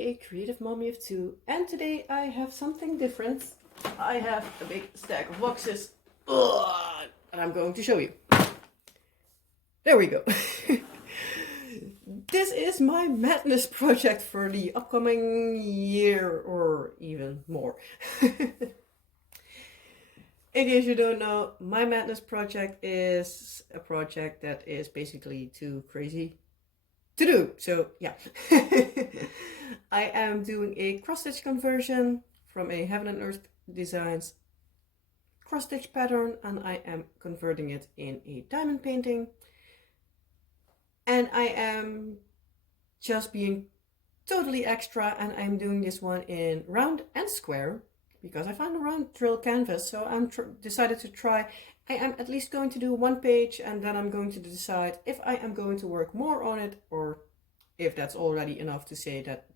aka Creative Mommy of Two, and today I have something different. I have a big stack of boxes, and I'm going to show you. There we go. This is my madness project for the upcoming year or even more. In case you don't know, my madness project is a project that is basically too crazy to do. So yeah, I am doing a cross-stitch conversion from a Heaven and Earth Designs cross-stitch pattern, and I am converting it in a diamond painting. And I am just being totally extra, and I'm doing this one in round and square because I found a round drill canvas. So I'm decided to try. I am at least going to do one page, and then I'm going to decide if I am going to work more on it or if that's already enough to say that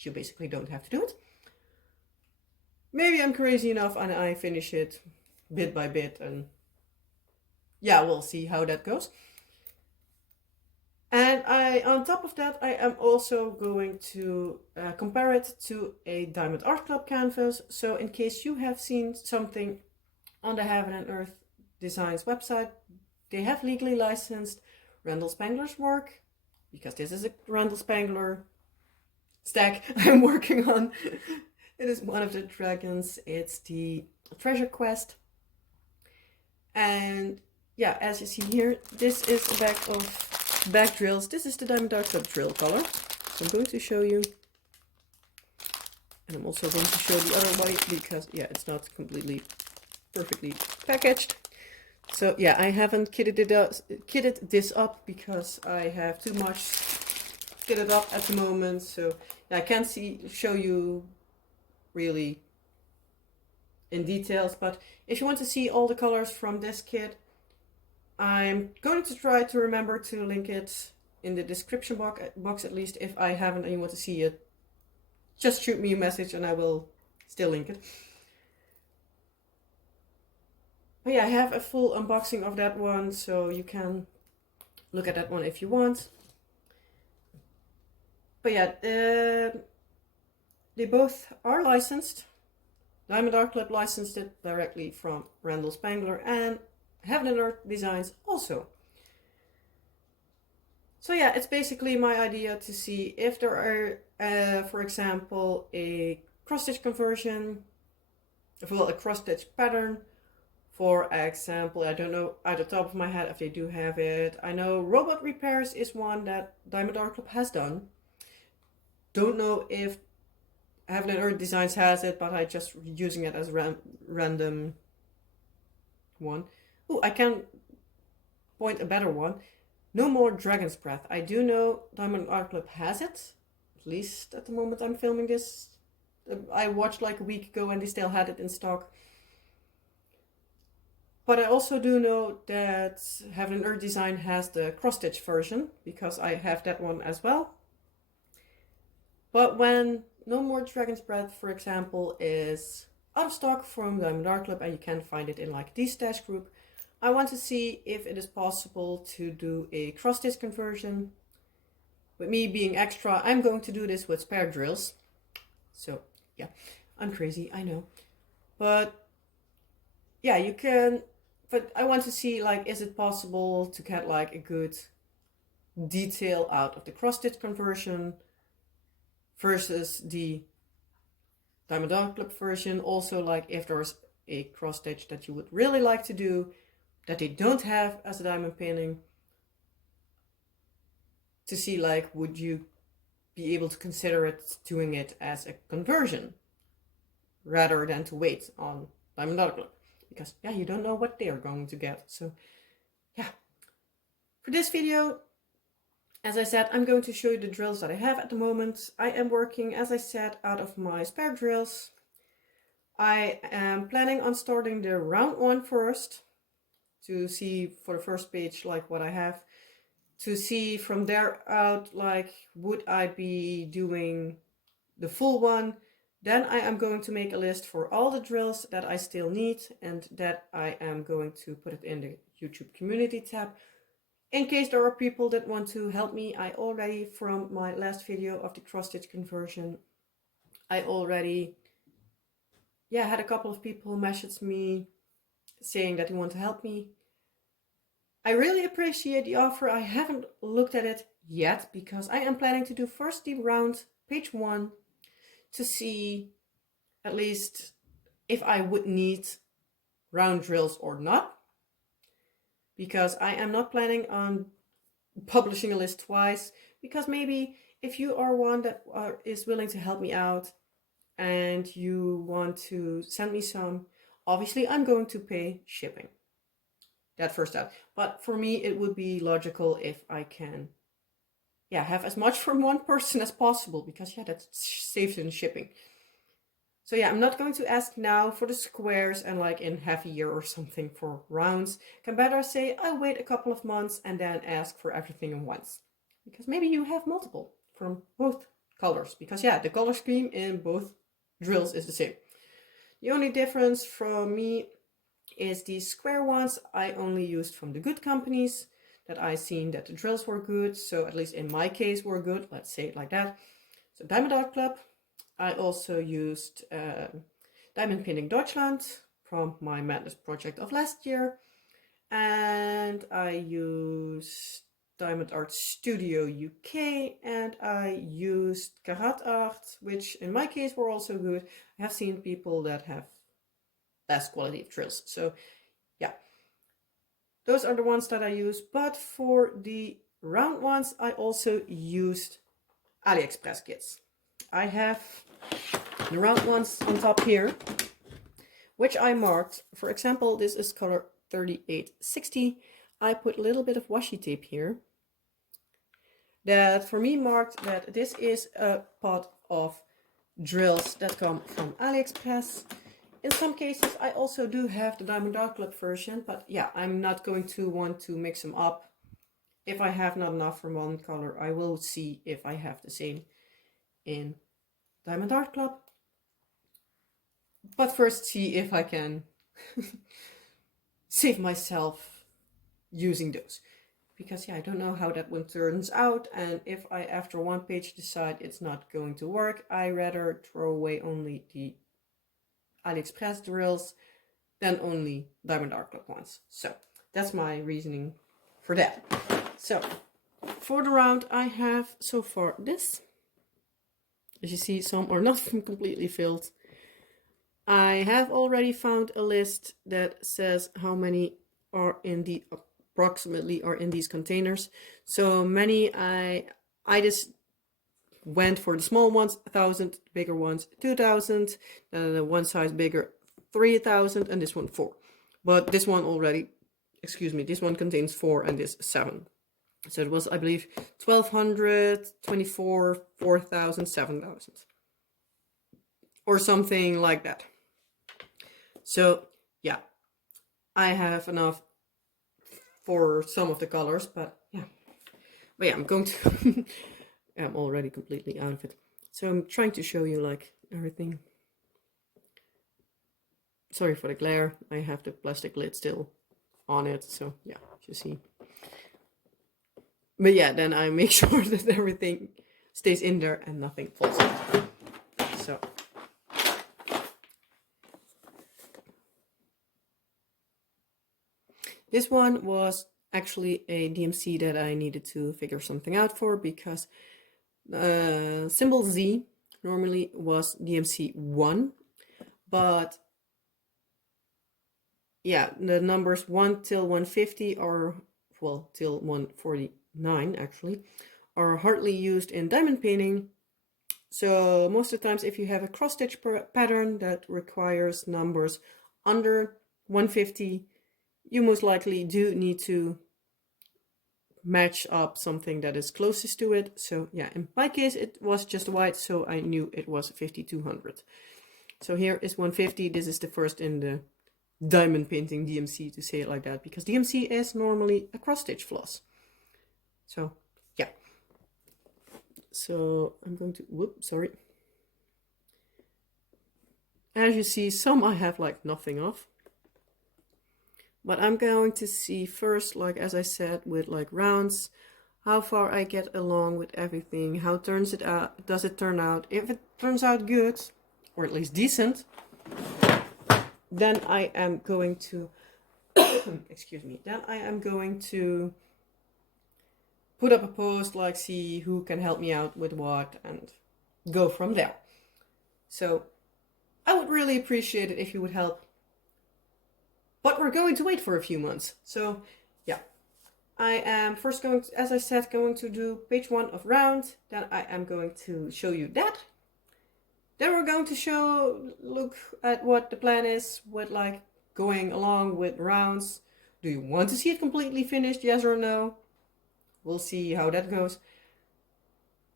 you basically don't have to do it. Maybe I'm crazy enough and I finish it bit by bit, and yeah, we'll see how that goes. And on top of that, I am also going to compare it to a Diamond Art Club canvas. So in case you have seen something on the Heaven and Earth Designs website, they have legally licensed Randall Spangler's work, because this is a Randall Spangler stack I'm working on. It is one of the dragons. It's the Treasure Quest. And yeah, as you see here, this is a bag of back drills. This is the Diamond Art Club drill color. So I'm going to show you. And I'm also going to show the other way because, yeah, it's not completely perfectly packaged. So yeah, I haven't kitted this up because I have too much kitted up at the moment. So yeah, I can't show you really in details. But if you want to see all the colors from this kit, I'm going to try to remember to link it in the description box at least. If I haven't and you want to see it, just shoot me a message and I will still link it. But yeah, I have a full unboxing of that one, so you can look at that one if you want. But yeah, they both are licensed. Diamond Art Club licensed it directly from Randall Spangler, and Heaven and Earth Designs also. So yeah, it's basically my idea to see if there are, for example, a cross-stitch conversion, well, a cross-stitch pattern. For example, I don't know at the top of my head if they do have it. I know Robot Repairs is one that Diamond Art Club has done. Don't know if Heaven and Earth Designs has it, but I just using it as random one. Oh, I can point a better one. No More Dragon's Breath. I do know Diamond Art Club has it, at least at the moment I'm filming this. I watched like a week ago and they still had it in stock. But I also do know that Heaven and Earth Design has the cross-stitch version, because I have that one as well. But when No More Dragon's Breath, for example, is out of stock from Diamond Art Club and you can't find it in like the stash group, I want to see if it is possible to do a cross-stitch conversion. With me being extra, I'm going to do this with spare drills. So yeah, I'm crazy, I know. But yeah, you can, but I want to see like, is it possible to get like a good detail out of the cross-stitch conversion versus the Diamond Art Club version. Also, like if there's a cross-stitch that you would really like to do that they don't have as a diamond painting, to see like, would you be able to consider it doing it as a conversion rather than to wait on Diamond Art Club, because yeah, you don't know what they are going to get. So yeah, for this video, as I said, I'm going to show you the drills that I have at the moment. I am working, as I said, out of my spare drills. I am planning on starting the round one first, to see for the first page like what I have, to see from there out like, would I be doing the full one. Then I am going to make a list for all the drills that I still need, and that I am going to put it in the YouTube community tab. In case there are people that want to help me, I already, from my last video of the cross stitch conversion, I already had a couple of people message me saying that they want to help me. I really appreciate the offer. I haven't looked at it yet because I am planning to do first the round page 1 to see at least if I would need round drills or not, because I am not planning on publishing a list twice, because maybe if you are one that is willing to help me out and you want to send me some, obviously I'm going to pay shipping. That first out. But for me, it would be logical if I can have as much from one person as possible, because that saves in shipping. So I'm not going to ask now for the squares and like in half a year or something for rounds. Can better say I'll wait a couple of months and then ask for everything at once. Because maybe you have multiple from both colors. Because the color scheme in both drills is the same. The only difference from me is these square ones I only used from the good companies that I seen that the drills were good. So at least in my case were good. Let's say it like that. So Diamond Art Club. I also used Diamond Painting Deutschland from my Madness project of last year. And I used Diamond Art Studio UK, and I used Karat Art, which in my case were also good. I have seen people that have less quality of drills. So those are the ones that I use. But for the round ones, I also used AliExpress kits. I have the round ones on top here, which I marked. For example, this is color 3860. I put a little bit of washi tape here that for me marked that this is a pot of drills that come from AliExpress. In some cases, I also do have the Diamond Art Club version, but I'm not going to want to mix them up. If I have not enough from one color, I will see if I have the same in Diamond Art Club. But first see if I can save myself using those. Because I don't know how that one turns out, and if I after one page decide it's not going to work, I rather throw away only the AliExpress drills than only Diamond Art Club ones. So that's my reasoning for that. So for the round I have so far this. As you see, some are not completely filled. I have already found a list that says how many are in the approximately are in these containers. So many I just went for the small ones 1,000, bigger ones 2,000, the one size bigger 3,000, and this one 4. But this one already, this one contains 4 and this 7. So it was, I believe, 1,200, 24, 4,000, 7,000. Or something like that. So, I have enough for some of the colors, but I'm going to... I'm already completely out of it. So I'm trying to show you like everything. Sorry for the glare. I have the plastic lid still on it, so you see. But then I make sure that everything stays in there and nothing falls out. So this one was actually a DMC that I needed to figure something out for, because symbol Z normally was DMC 1, but the numbers 1 till 150 are, well, till 149 actually, are hardly used in diamond painting. So most of the times if you have a cross stitch pattern that requires numbers under 150, you most likely do need to match up something that is closest to it. So in my case it was just white, so I knew it was 5200. So here is 150. This is the first in the diamond painting DMC, to say it like that, because DMC is normally a cross stitch floss. So so I'm going to as you see, some I have like nothing of, But I'm going to see first, like as I said, with like rounds, how far I get along with everything, how turns it out, does it turn out. If it turns out good, or at least decent, then I am going to, excuse me, then I am going to put up a post, like see who can help me out with what, and go from there. So I would really appreciate it if you would help. But we're going to wait for a few months. So yeah, I am first going to, as I said, going to do page 1 of round. Then I am going to show you that. Then we're going to look at what the plan is with like going along with rounds. Do you want to see it completely finished? Yes or no? We'll see how that goes.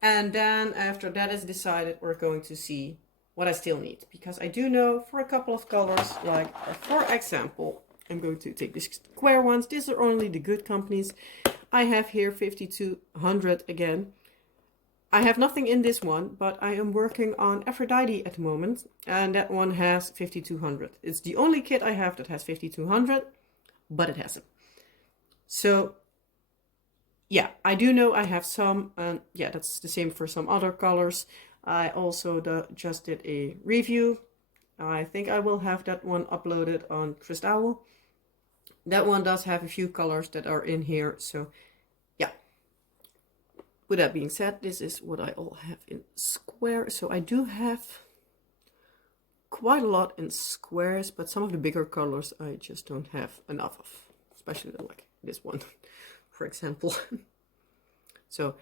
And then after that is decided, we're going to see what I still need. Because I do know for a couple of colors, like for example, I'm going to take the square ones. These are only the good companies. I have here 5200 again. I have nothing in this one, but I am working on Aphrodite at the moment. And that one has 5200. It's the only kit I have that has 5200, but it hasn't. So yeah, I do know I have some, and yeah, that's the same for some other colors. I also just did a review. I think I will have that one uploaded on Crystal. That one does have a few colors that are in here, so yeah. With that being said, this is what I all have in square. So I do have quite a lot in squares, but some of the bigger colors I just don't have enough of, especially like this one, for example. So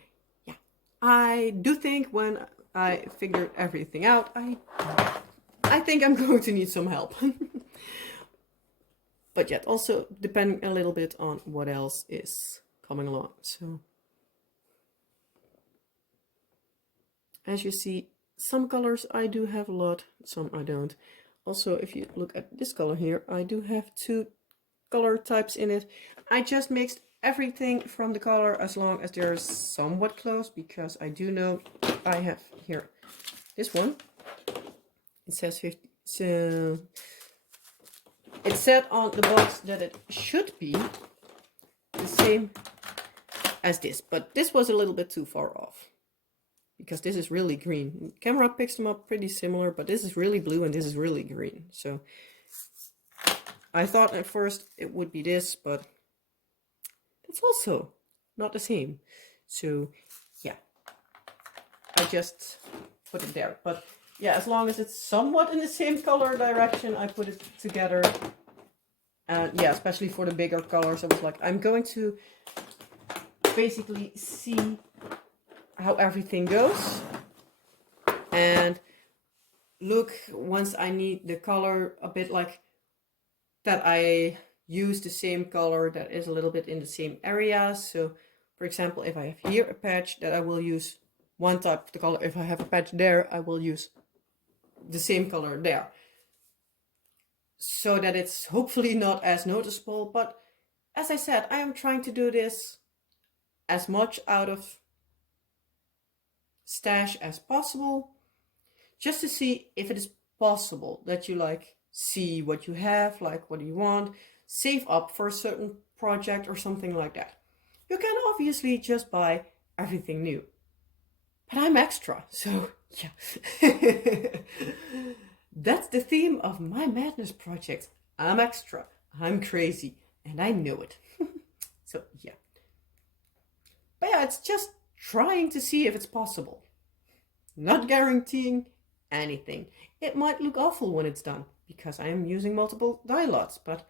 yeah, I do think when I figured everything out, I think I'm going to need some help. But yet also depending a little bit on what else is coming along. So as you see, some colors I do have a lot, some I don't. Also, if you look at this color here, I do have 2 color types in it. I just mixed everything from the color as long as they're somewhat close, because I do know I have here this one. It says 50, so it said on the box that it should be the same as this, but this was a little bit too far off, because this is really green. The camera picks them up pretty similar, but this is really blue and this is really green. So I thought at first it would be this, but it's also not the same. So yeah, I just put it there. But yeah, as long as it's somewhat in the same color direction, I put it together. And yeah, especially for the bigger colors, I was like, I'm going to basically see how everything goes. And look, once I need the color a bit like that, I use the same color that is a little bit in the same area. So for example, if I have here a patch, that I will use one type of the color. If I have a patch there, I will use the same color there, so that it's hopefully not as noticeable. But as I said, I am trying to do this as much out of stash as possible, just to see if it is possible that you like see what you have, like what do you want, save up for a certain project or something like that. You can obviously just buy everything new, but I'm extra, so yeah. That's the theme of my madness project. I'm extra, I'm crazy, and I know it. So yeah. But yeah, it's just trying to see if it's possible. Not guaranteeing anything. It might look awful when it's done, because I am using multiple dye lots, but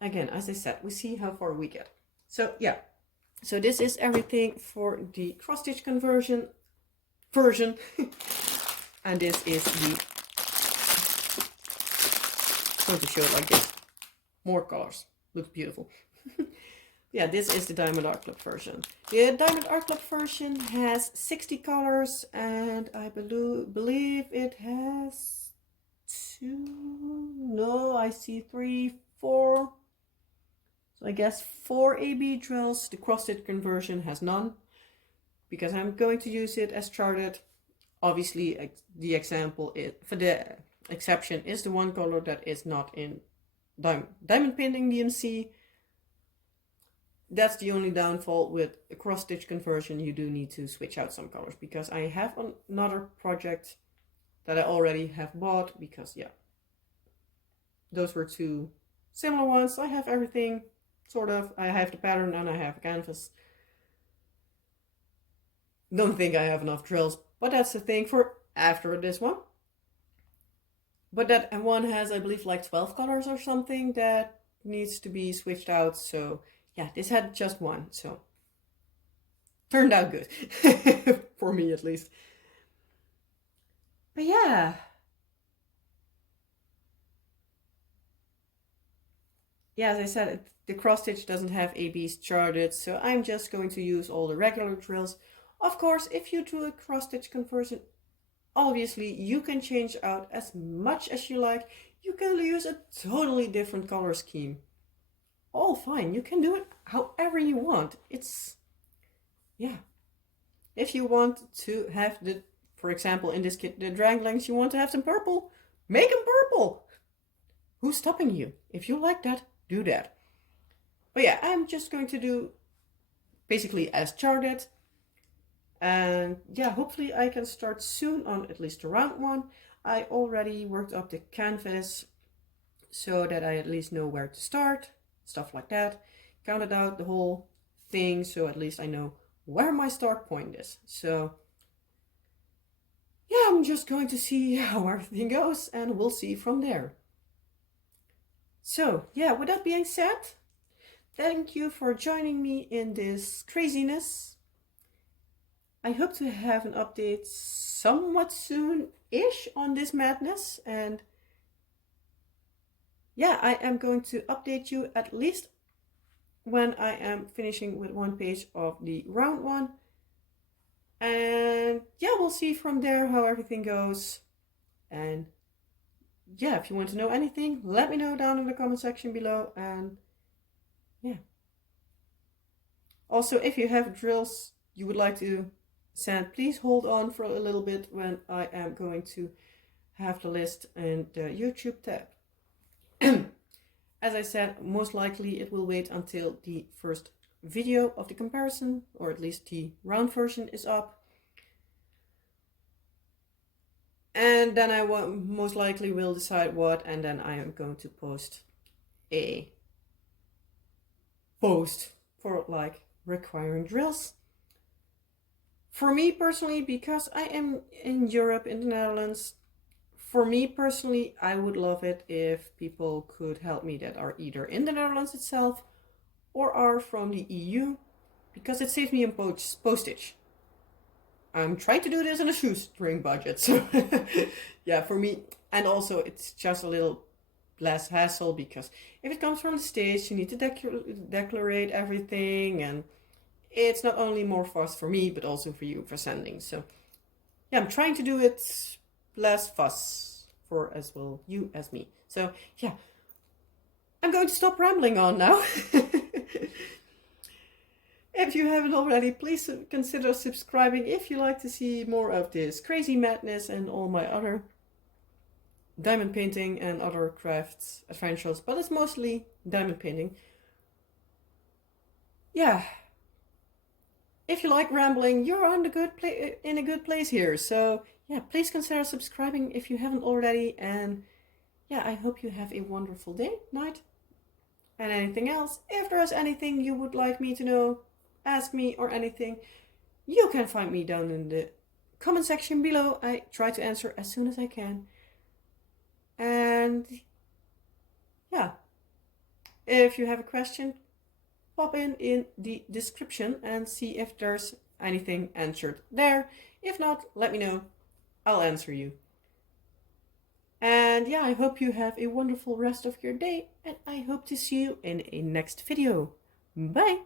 again, as I said, we see how far we get. So yeah, so this is everything for the cross-stitch conversion version. And this is the, I'm going to show it like this. More colors, looks beautiful. Yeah, this is the Diamond Art Club version. The Diamond Art Club version has 60 colors, and I believe it has 3, 4. So I guess 4 AB drills. The cross-stitch conversion has none, because I'm going to use it as charted. Obviously, the example for the exception is the one color that is not in diamond painting DMC. That's the only downfall with a cross-stitch conversion. You do need to switch out some colors, because I have another project that I already have bought, because yeah, those were two similar ones. I have everything, sort of. I have the pattern and I have a canvas. Don't think I have enough drills, but that's the thing for after this one. But that one has, I believe, like 12 colors or something that needs to be switched out. So yeah, this had just one, so turned out good. For me at least. But yeah. Yeah, as I said, the cross stitch doesn't have ABs charted, so I'm just going to use all the regular drills. Of course, if you do a cross stitch conversion, obviously you can change out as much as you like. You can use a totally different color scheme. All fine, you can do it however you want. It's, yeah. If you want to have the, for example, in this kit, the drag lengths, you want to have them purple, make them purple. Who's stopping you? If you like that, do that. But yeah, I'm just going to do basically as charted. And yeah, hopefully I can start soon on at least the round one. I already worked up the canvas so that I at least know where to start, stuff like that. Counted out the whole thing, so at least I know where my start point is. So yeah, I'm just going to see how everything goes, and we'll see from there. So yeah, with that being said, thank you for joining me in this craziness. I hope to have an update somewhat soon-ish on this madness, and yeah, I am going to update you at least when I am finishing with one page of the round one. And yeah, we'll see from there how everything goes. And yeah, if you want to know anything, let me know down in the comment section below. And yeah. Also, if you have drills you would like to send, please hold on for a little bit when I am going to have the list and the YouTube tab. As I said, most likely it will wait until the first video of the comparison, or at least the round version, is up. And then I most likely will decide what, and then I am going to post a post for like requiring drills. For me personally, because I am in Europe, in the Netherlands, for me personally, I would love it if people could help me that are either in the Netherlands itself or are from the EU, because it saves me in postage. I'm trying to do this on a shoestring budget, so yeah, for me. And also it's just a little less hassle, because if it comes from the States, you need to declarate everything, and it's not only more fuss for me, but also for you for sending. So yeah, I'm trying to do it less fuss for as well you as me. So yeah, I'm going to stop rambling on now. If you haven't already, please consider subscribing if you like to see more of this crazy madness and all my other diamond painting and other crafts adventures, but it's mostly diamond painting. Yeah. If you like rambling, you're on in a good place here. So yeah, please consider subscribing if you haven't already. And yeah, I hope you have a wonderful day, night, and anything else. If there's anything you would like me to know, ask me, or anything, you can find me down in the comment section below. I try to answer as soon as I can. And yeah, if you have a question, pop in the description and see if there's anything answered there. If not, let me know. I'll answer you. And yeah, I hope you have a wonderful rest of your day, and I hope to see you in a next video. Bye!